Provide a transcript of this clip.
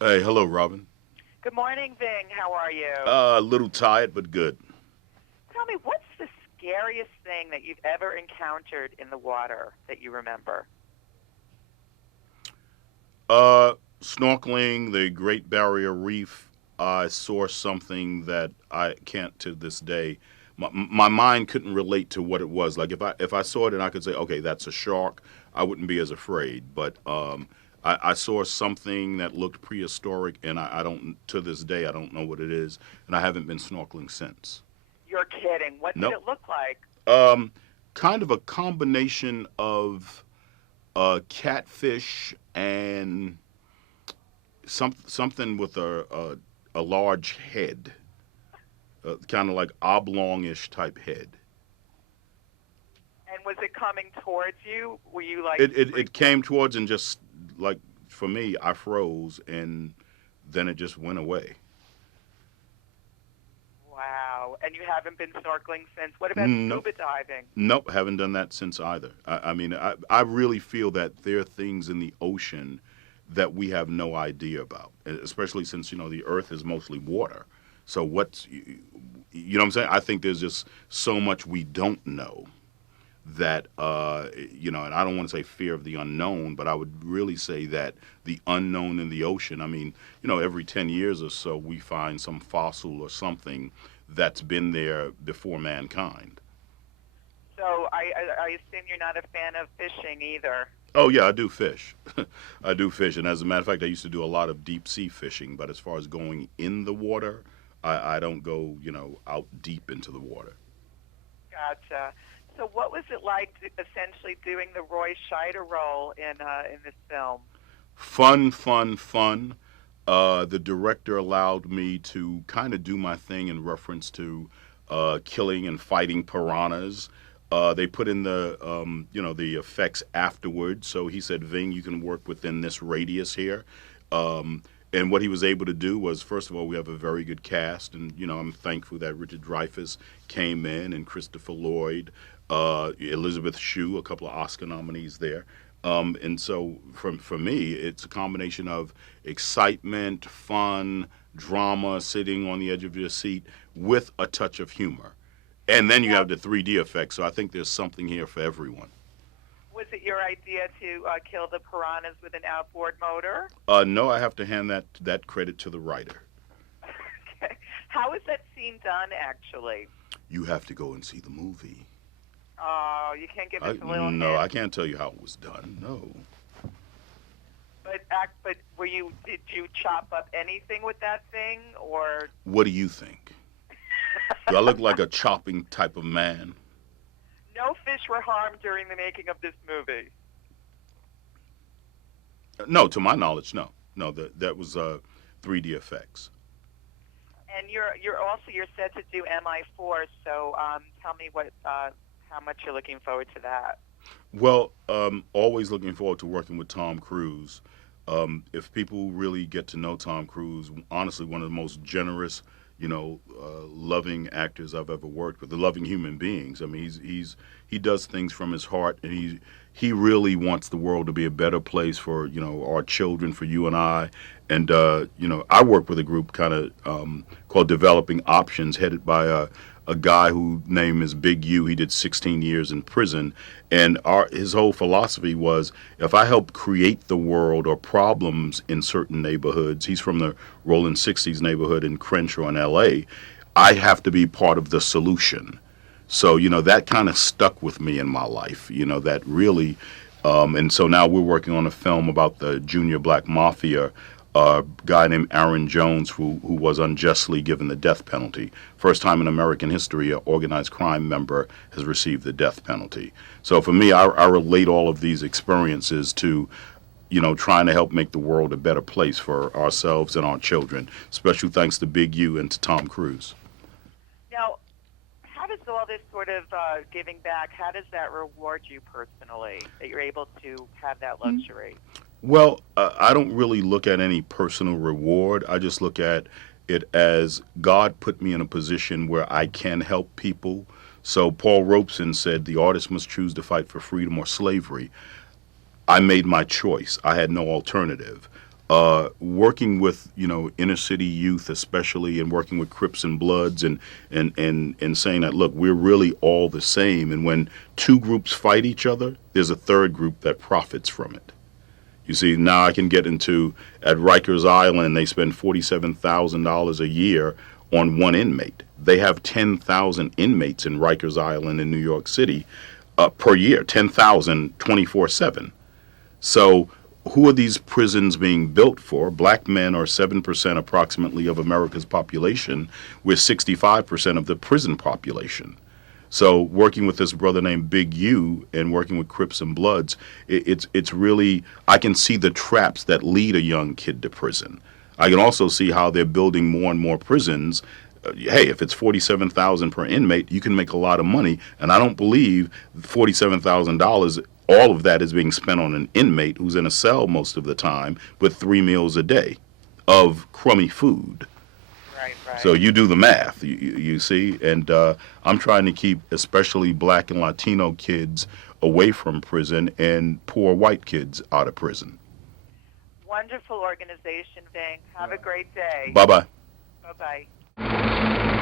Hey, hello, Robin. Good morning, Ving. How are you? A little tired, but good. Tell me, what's the scariest thing that you've ever encountered in the water that you remember? Snorkeling the Great Barrier Reef, I saw something that I can't to this day. My mind couldn't relate to what it was. Like if I saw it and I could say, okay, that's a shark, I wouldn't be as afraid. But I saw something that looked prehistoric, and I don't to this day I don't know what it is, and I haven't been snorkeling since. You're kidding. What did Nope. it look like? Um, Kind of a combination of catfish and something with a large head, kind of like oblongish type head. And was it coming towards you? Were you like It freaked out? came towards and just like for me, I froze and then it just went away. Wow. And you haven't been snorkeling since. What about Nope. scuba diving? Nope, haven't done that since either. I mean, I really feel that there are things in the ocean that we have no idea about, especially since the Earth is mostly water. So you know what I'm saying? I think there's just so much we don't know that and I don't want to say fear of the unknown, but I would really say that the unknown in the ocean. I mean, every 10 years or so we find some fossil or something that's been there before mankind. So I assume you're not a fan of fishing either. Oh yeah, I do fish. I do fish, and as a matter of fact, I used to do a lot of deep sea fishing. But as far as going in the water, I don't go out deep into the water. Gotcha. So what was it like essentially doing the Roy Scheider role in this film? Fun, fun, fun. The director allowed me to kind of do my thing in reference to killing and fighting piranhas. They put in the effects afterwards. So he said, Ving, you can work within this radius here. And what he was able to do was, first of all, we have a very good cast, and I'm thankful that Richard Dreyfuss came in, and Christopher Lloyd, Elizabeth Shue, a couple of Oscar nominees there. And so for me, it's a combination of excitement, fun, drama, sitting on the edge of your seat with a touch of humor. And then you Now, have the 3D effects. So I think there's something here for everyone. was it your idea to kill the piranhas with an outboard motor? No, I have to hand that credit to the writer. Okay. How is that scene done, actually? You have to go and see the movie. Oh, you can't give us a little No, hint. I can't tell you how it was done. No. But did you chop up anything with that thing, or What do you think? Do I look like a chopping type of man? no fish were harmed during the making of this movie? No, to my knowledge, no. No, that was 3D effects. And you're set to do MI4. So tell me how much you're looking forward to that. Well, always looking forward to working with Tom Cruise. If people really get to know Tom Cruise, honestly, one of the most generous, loving actors I've ever worked with, the loving human beings. I mean, he does things from his heart, and he really wants the world to be a better place for our children, for you and I. And I work with a group kind of called Developing Options, headed by a guy who name is Big U. He did 16 years in prison, and his whole philosophy was if I help create the world or problems in certain neighborhoods. He's from the Rolling 60s neighborhood in Crenshaw in L.A. I have to be part of the solution. So that kind of stuck with me in my life. That really, and so now we're working on a film about the junior black mafia guy named Aaron Jones, who was unjustly given the death penalty. First time in American history, an organized crime member has received the death penalty. So for me, I relate all of these experiences to trying to help make the world a better place for ourselves and our children. Special thanks to Big U and to Tom Cruise. Now, how does all this sort of giving back? How does that reward you personally that you're able to have that luxury? Well, I don't really look at any personal reward. I just look at it as God put me in a position where I can help people. So Paul Robeson said the artist must choose to fight for freedom or slavery. I made my choice. I had no alternative. working with inner city youth, especially, and working with Crips and Bloods, and saying that, look, we're really all the same, and when two groups fight each other, there's a third group that profits from it. You see, now I can get into, at Rikers Island, they spend $47,000 a year on one inmate. They have 10,000 inmates in Rikers Island in New York City per year, 10,000 24/7. So who are these prisons being built for? Black men are 7% approximately of America's population, with 65% of the prison population. So working with this brother named Big U and working with Crips and Bloods, it's really, I can see the traps that lead a young kid to prison. I can also see how they're building more and more prisons. Hey, if it's 47,000 per inmate, you can make a lot of money, and I don't believe $47,000, all of that is being spent on an inmate who's in a cell most of the time with 3 meals a day of crummy food. Right, right. So you do the math, you see, and I'm trying to keep especially Black and Latino kids away from prison and poor white kids out of prison. Wonderful organization, Ving. Have a great day. Bye bye. Bye bye.